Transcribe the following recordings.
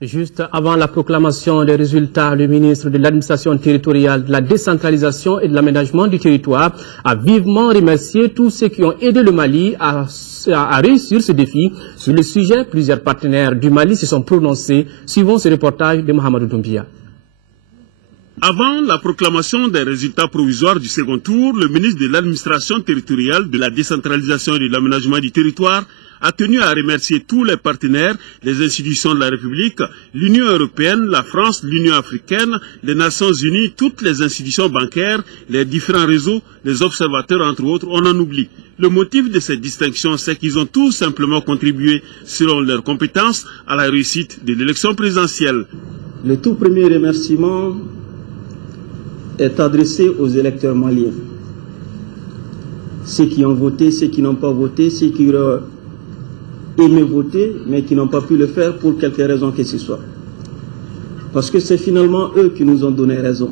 Juste avant la proclamation des résultats, le ministre de l'administration territoriale, de la décentralisation et de l'aménagement du territoire a vivement remercié tous ceux qui ont aidé le Mali à réussir ce défi. Sur le sujet, plusieurs partenaires du Mali se sont prononcés. Suivons ce reportage de Mohamedou Doumbia. Avant la proclamation des résultats provisoires du second tour, le ministre de l'administration territoriale, de la décentralisation et de l'aménagement du territoire a tenu à remercier tous les partenaires, les institutions de la République, l'Union européenne, la France, l'Union africaine, les Nations unies, toutes les institutions bancaires, les différents réseaux, les observateurs entre autres, on en oublie. Le motif de cette distinction, c'est qu'ils ont tout simplement contribué, selon leurs compétences, à la réussite de l'élection présidentielle. Le tout premier remerciement est adressé aux électeurs maliens. Ceux qui ont voté, ceux qui n'ont pas voté, ceux qui auraient aimé voter, mais qui n'ont pas pu le faire pour quelque raison que ce soit. Parce que c'est finalement eux qui nous ont donné raison.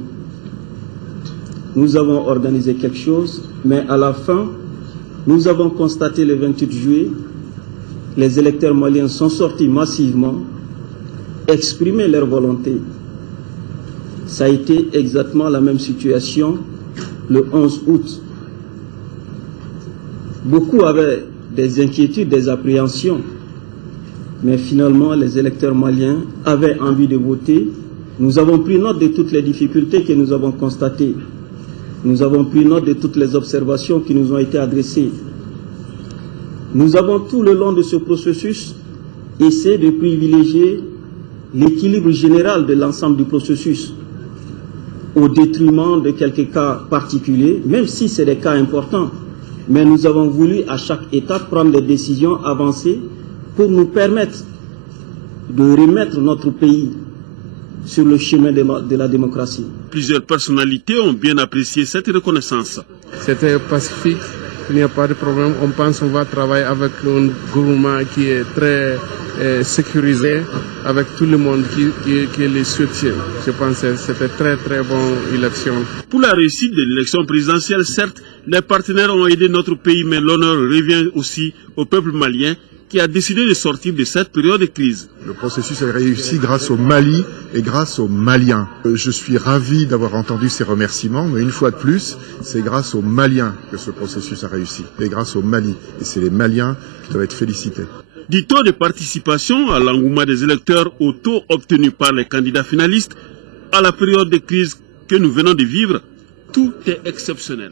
Nous avons organisé quelque chose, mais à la fin, nous avons constaté le 28 juillet, les électeurs maliens sont sortis massivement, exprimer leur volonté. Ça a été exactement la même situation le 11 août. Beaucoup avaient des inquiétudes, des appréhensions, mais finalement les électeurs maliens avaient envie de voter. Nous avons pris note de toutes les difficultés que nous avons constatées. Nous avons pris note de toutes les observations qui nous ont été adressées. Nous avons tout le long de ce processus essayé de privilégier l'équilibre général de l'ensemble du processus, au détriment de quelques cas particuliers, même si c'est des cas importants. Mais nous avons voulu à chaque étape prendre des décisions avancées pour nous permettre de remettre notre pays sur le chemin de la démocratie. Plusieurs personnalités ont bien apprécié cette reconnaissance. C'était pacifique, il n'y a pas de problème. On pense qu'on va travailler avec un gouvernement qui est très sécurisé, avec tout le monde qui les soutient. Je pense que c'était très bonne élection. Pour la réussite de l'élection présidentielle, certes, les partenaires ont aidé notre pays, mais l'honneur revient aussi au peuple malien qui a décidé de sortir de cette période de crise. Le processus est réussi grâce au Mali et grâce aux Maliens. Je suis ravi d'avoir entendu ces remerciements, mais une fois de plus, c'est grâce aux Maliens que ce processus a réussi, et grâce au Mali. Et c'est les Maliens qui doivent être félicités. Du taux de participation à l'engouement des électeurs au taux obtenu par les candidats finalistes, à la période de crise que nous venons de vivre, tout est exceptionnel.